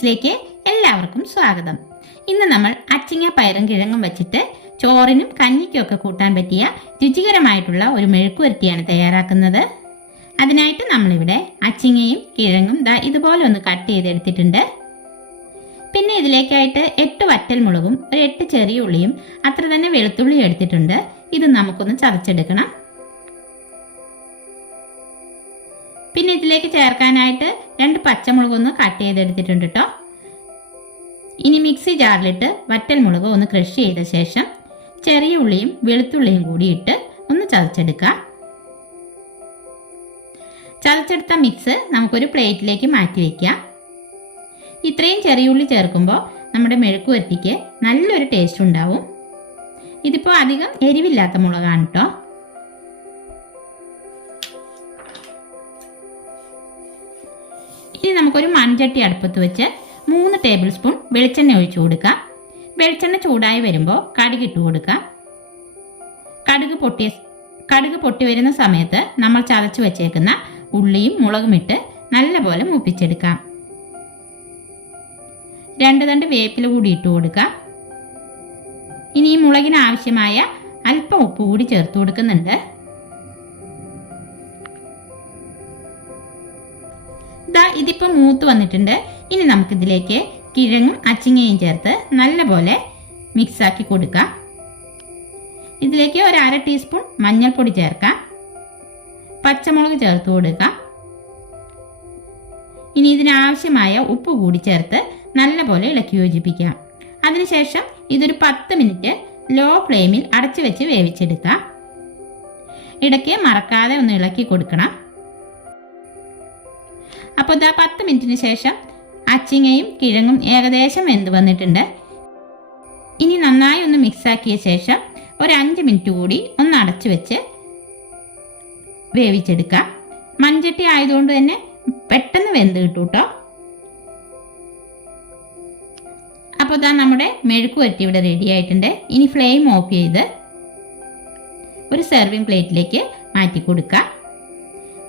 റെസിപ്പീസിലേക്ക് എല്ലാവർക്കും സ്വാഗതം. ഇന്ന് നമ്മൾ അച്ചിങ്ങ പയറും കിഴങ്ങും വെച്ചിട്ട് ചോറിനും കഞ്ഞിക്കും ഒക്കെ കൂട്ടാൻ പറ്റിയ രുചികരമായിട്ടുള്ള ഒരു മെഴുക്കുവരട്ടിയാണ് തയ്യാറാക്കുന്നത്. അതിനായിട്ട് നമ്മളിവിടെ അച്ചിങ്ങയും കിഴങ്ങും ഇതുപോലെ ഒന്ന് കട്ട് ചെയ്തെടുത്തിട്ടുണ്ട്. പിന്നെ ഇതിലേക്കായിട്ട് 8 വറ്റൽമുളകും ഒരു 8 ചെറിയ ഉള്ളിയും അത്ര തന്നെ വെളുത്തുള്ളിയും എടുത്തിട്ടുണ്ട്. ഇത് നമുക്കൊന്ന് ചതച്ചെടുക്കണം. പിന്നെ ഇതിലേക്ക് ചേർക്കാനായിട്ട് 2 പച്ചമുളകൊന്ന് കട്ട് ചെയ്തെടുത്തിട്ടുണ്ട് കേട്ടോ. ഇനി മിക്സി ജാറിലിട്ട് വറ്റൽമുളക് ഒന്ന് ക്രഷ് ചെയ്ത ശേഷം ചെറിയ ഉള്ളിയും വെളുത്തുള്ളിയും കൂടി ഇട്ട് ഒന്ന് ചതച്ചെടുക്കുക. ചതച്ചെടുത്ത മിക്സ് നമുക്കൊരു പ്ലേറ്റിലേക്ക് മാറ്റി വയ്ക്കാം. ഇത്രയും ചെറിയ ഉള്ളി ചേർക്കുമ്പോൾ നമ്മുടെ മെഴുക്കുവരട്ടിക്ക് നല്ലൊരു ടേസ്റ്റ് ഉണ്ടാവും. ഇതിപ്പോൾ അധികം എരിവില്ലാത്ത മുളകാണ് കേട്ടോ. ഇനി നമുക്കൊരു മൺചട്ടി അടുപ്പത്ത് വെച്ച് 3 ടേബിൾ സ്പൂൺ വെളിച്ചെണ്ണ ഒഴിച്ചു കൊടുക്കാം. വെളിച്ചെണ്ണ ചൂടായി വരുമ്പോൾ കടുക് ഇട്ട് കൊടുക്കാം. കടുക് പൊട്ടി വരുന്ന സമയത്ത് നമ്മൾ ചതച്ച് വെച്ചേക്കുന്ന ഉള്ളിയും മുളകും ഇട്ട് നല്ലപോലെ മൂപ്പിച്ചെടുക്കാം. 2 തണ്ട് വേപ്പില കൂടി ഇട്ട് കൊടുക്കാം. ഇനി ഈ മുളകിന് ആവശ്യമായ അല്പം ഉപ്പ് കൂടി ചേർത്ത് കൊടുക്കുന്നുണ്ട്. ഇതിപ്പോൾ മൂത്ത് വന്നിട്ടുണ്ട്. ഇനി നമുക്കിതിലേക്ക് കിഴങ്ങും അച്ചിങ്ങയും ചേർത്ത് നല്ലപോലെ മിക്സാക്കി കൊടുക്കാം. ഇതിലേക്ക് ഒരു 1/2 ടീസ്പൂൺ മഞ്ഞൾപ്പൊടി ചേർക്കാം. പച്ചമുളക് ചേർത്ത് കൊടുക്കാം. ഇനി ഇതിനാവശ്യമായ ഉപ്പ് കൂടി ചേർത്ത് നല്ലപോലെ ഇളക്കി യോജിപ്പിക്കാം. അതിനുശേഷം ഇതൊരു 10 മിനിറ്റ് ലോ ഫ്ലെയിമിൽ അടച്ചു വെച്ച് വേവിച്ചെടുക്കാം. ഇടയ്ക്ക് മറക്കാതെ ഒന്ന് ഇളക്കി കൊടുക്കണം. അപ്പോൾ 10 മിനിറ്റിന് ശേഷം അച്ചിങ്ങയും കിഴങ്ങും ഏകദേശം വെന്ത് വന്നിട്ടുണ്ട്. ഇനി നന്നായി ഒന്ന് മിക്സാക്കിയ ശേഷം ഒരു 5 മിനിറ്റ് കൂടി ഒന്ന് അടച്ചു വെച്ച് വേവിച്ചെടുക്കാം. മൺചട്ടി ആയതുകൊണ്ട് തന്നെ പെട്ടെന്ന് വെന്ത് കിട്ടും കേട്ടോ. അപ്പോൾ നമ്മുടെ മെഴുക്കുവരട്ടി ഇവിടെ റെഡി ആയിട്ടുണ്ട്. ഇനി ഫ്ലെയിം ഓഫ് ചെയ്ത് ഒരു സെർവിങ് പ്ലേറ്റിലേക്ക് മാറ്റി കൊടുക്കാം.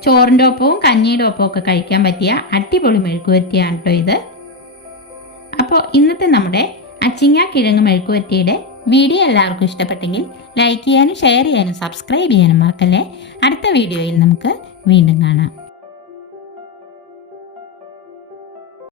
ചോറിൻ്റെ ഒപ്പവും കഞ്ഞിയുടെ ഒപ്പവും ഒക്കെ കഴിക്കാൻ പറ്റിയ അടിപൊളി മെഴുക്കുവരട്ടിയാണ് കേട്ടോ ഇത്. അപ്പോൾ ഇന്നത്തെ നമ്മുടെ അച്ചിങ്ങ കിഴങ്ങ് മെഴുക്കുവരട്ടിയുടെ വീഡിയോ എല്ലാവർക്കും ഇഷ്ടപ്പെട്ടെങ്കിൽ ലൈക്ക് ചെയ്യാനും ഷെയർ ചെയ്യാനും സബ്സ്ക്രൈബ് ചെയ്യാനും മറക്കല്ലേ. അടുത്ത വീഡിയോയിൽ നമുക്ക് വീണ്ടും കാണാം.